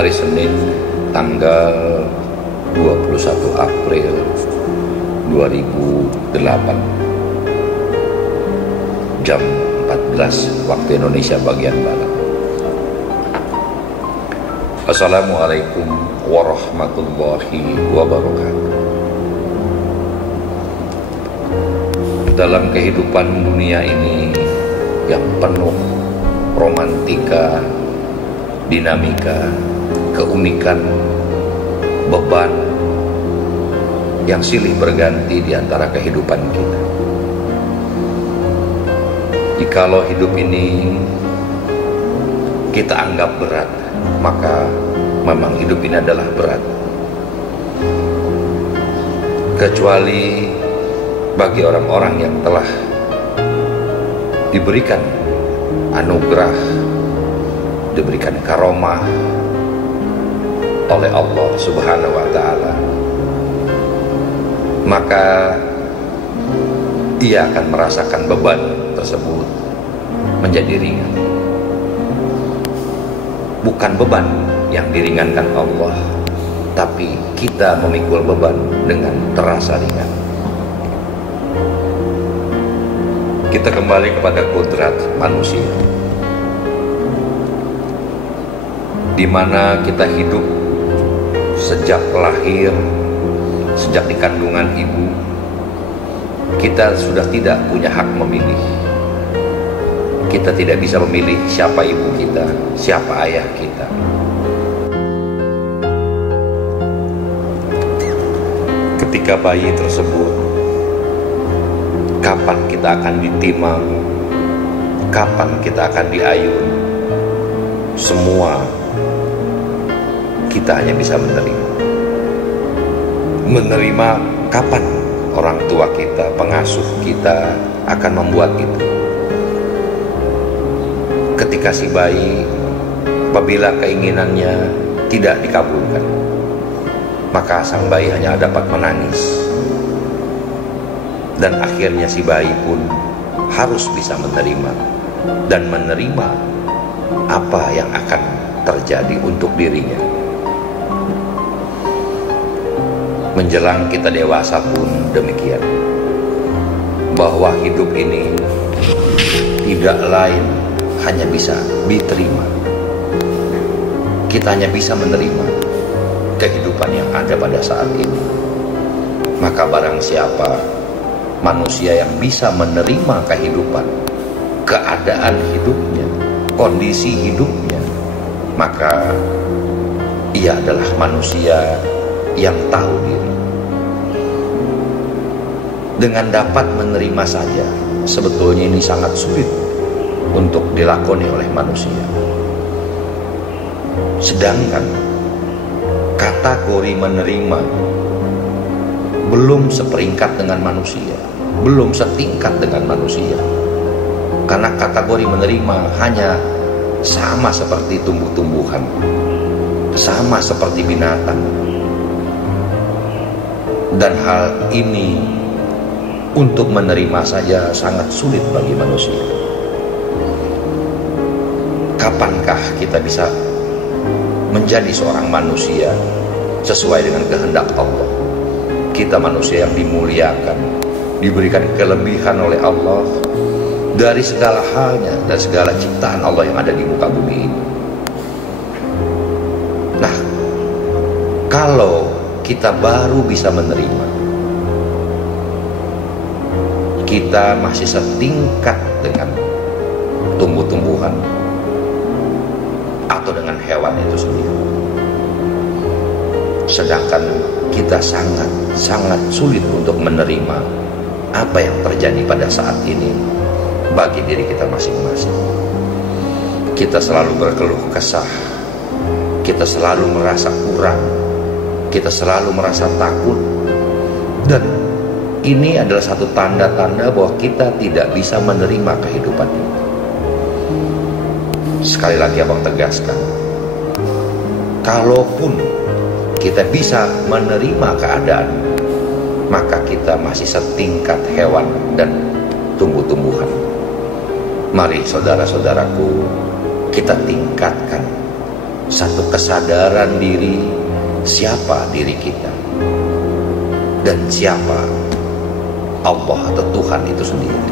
Hari Senin tanggal 21 April 2008 jam 14 waktu Indonesia bagian Barat. Assalamualaikum warahmatullahi wabarakatuh. Dalam kehidupan dunia ini yang penuh romantika, dinamika, keunikan, beban yang silih berganti di antara kehidupan kita. Jikalau hidup ini kita anggap berat, maka memang hidup ini adalah berat. Kecuali bagi orang-orang yang telah diberikan anugerah, diberikan karomah oleh Allah Subhanahu wa Ta'ala, maka ia akan merasakan beban tersebut menjadi ringan. Bukan beban yang diringankan Allah, tapi kita memikul beban dengan terasa ringan. Kita kembali kepada kodrat manusia, di mana kita hidup sejak lahir, sejak di kandungan ibu. Kita sudah tidak punya hak memilih. Kita tidak bisa memilih siapa ibu kita, siapa ayah kita. Ketika bayi tersebut, kapan kita akan ditimang, kapan kita akan diayun, semua kita hanya bisa menerima kapan orang tua kita, pengasuh kita akan membuat itu. Ketika si bayi, apabila keinginannya tidak dikabulkan, maka sang bayi hanya dapat menangis. Dan akhirnya si bayi pun harus bisa menerima dan menerima apa yang akan terjadi untuk dirinya. Menjelang kita dewasa pun demikian, bahwa hidup ini tidak lain hanya bisa diterima. Kita hanya bisa menerima kehidupan yang ada pada saat ini. Maka barang siapa manusia yang bisa menerima kehidupan, keadaan hidupnya, kondisi hidupnya, maka ia adalah manusia yang tahu diri. Dengan dapat menerima saja, sebetulnya ini sangat sulit untuk dilakoni oleh manusia. Sedangkan kategori menerima belum seperingkat dengan manusia, belum setingkat dengan manusia. Karena kategori menerima hanya sama seperti tumbuh-tumbuhan, sama seperti binatang. Dan hal ini untuk menerima saja sangat sulit bagi manusia. Kapankah kita bisa menjadi seorang manusia sesuai dengan kehendak Allah? Kita manusia yang dimuliakan, diberikan kelebihan oleh Allah dari segala halnya dan segala ciptaan Allah yang ada di muka bumi ini. Nah, kalau kita baru bisa menerima, kita masih setingkat dengan tumbuh-tumbuhan atau dengan hewan itu sendiri. Sedangkan kita sangat sulit untuk menerima apa yang terjadi pada saat ini bagi diri kita masing-masing. Kita selalu berkeluh kesah, kita selalu merasa kurang, kita selalu merasa takut, dan ini adalah satu tanda-tanda bahwa kita tidak bisa menerima kehidupan ini. Sekali lagi abang tegaskan, kalaupun kita bisa menerima keadaan, maka kita masih setingkat hewan dan tumbuh-tumbuhan. Mari saudara-saudaraku, kita tingkatkan satu kesadaran diri siapa diri kita dan siapa Allah atau Tuhan itu sendiri.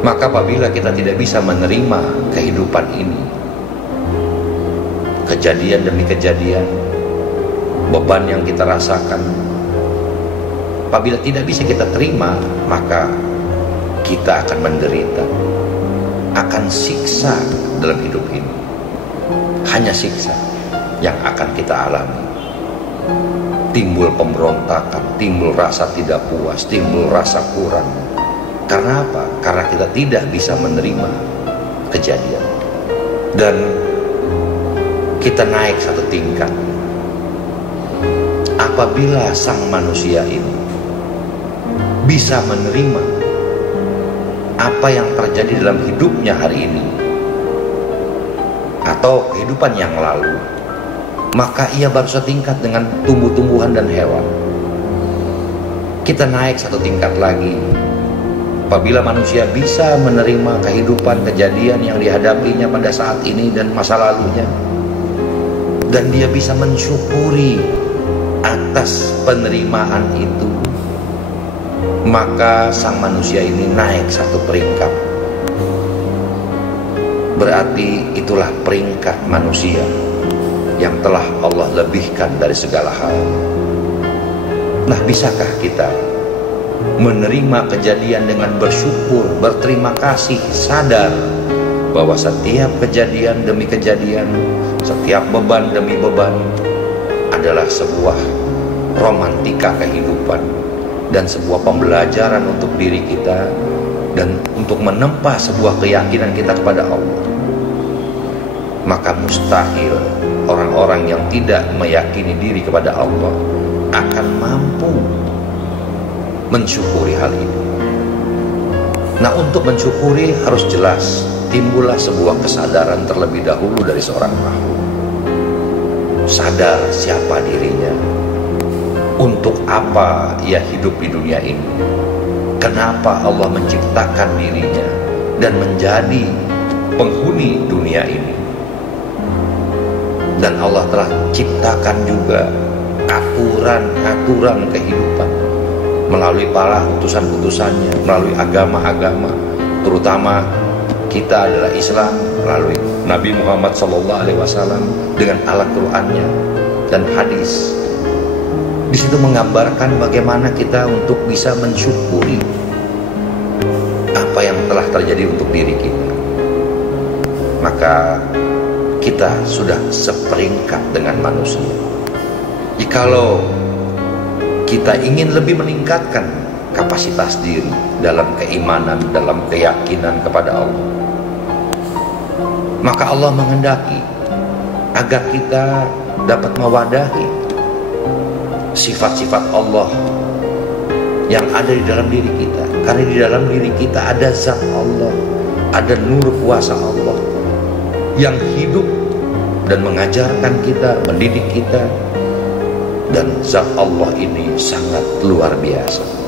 Maka apabila kita tidak bisa menerima kehidupan ini, kejadian demi kejadian, beban yang kita rasakan, apabila tidak bisa kita terima, maka kita akan menderita, akan siksa dalam hidup ini. Hanya siksa yang akan kita alami. Timbul pemberontakan, timbul rasa tidak puas, timbul rasa kurang. Karena apa? Karena kita tidak bisa menerima kejadian. Dan kita naik satu tingkat. Apabila sang manusia ini bisa menerima apa yang terjadi dalam hidupnya hari ini atau kehidupan yang lalu, maka ia baru setingkat dengan tumbuh-tumbuhan dan hewan. Kita naik satu tingkat lagi. Apabila manusia bisa menerima kehidupan, kejadian yang dihadapinya pada saat ini dan masa lalunya, dan dia bisa mensyukuri atas penerimaan itu, maka sang manusia ini naik satu peringkat. Berarti itulah peringkat manusia yang telah Allah lebihkan dari segala hal. Nah, bisakah kita menerima kejadian dengan bersyukur, berterima kasih, sadar bahwa setiap kejadian demi kejadian, setiap beban demi beban adalah sebuah romantika kehidupan dan sebuah pembelajaran untuk diri kita dan untuk menempa sebuah keyakinan kita kepada Allah. Maka mustahil orang-orang yang tidak meyakini diri kepada Allah akan mampu mensyukuri hal ini. Nah, untuk mensyukuri harus jelas timbullah sebuah kesadaran terlebih dahulu dari seorang makhluk. Sadar siapa dirinya, untuk apa ia hidup di dunia ini, kenapa Allah menciptakan dirinya dan menjadi penghuni dunia ini. Dan Allah telah ciptakan juga aturan-aturan kehidupan melalui para utusan-utusannya, melalui agama-agama, terutama kita adalah Islam, melalui Nabi Muhammad SAW dengan Al-Qur'annya dan hadis. Di situ menggambarkan bagaimana kita untuk bisa mensyukuri apa yang telah terjadi untuk diri kita. Maka kita sudah seperingkat dengan manusia. Jikalau kita ingin lebih meningkatkan kapasitas diri dalam keimanan, dalam keyakinan kepada Allah, maka Allah menghendaki agar kita dapat mewadahi sifat-sifat Allah yang ada di dalam diri kita. Karena di dalam diri kita ada zat Allah, ada nur kuasa Allah yang hidup dan mengajarkan kita, mendidik kita. Dan zat Allah ini sangat luar biasa.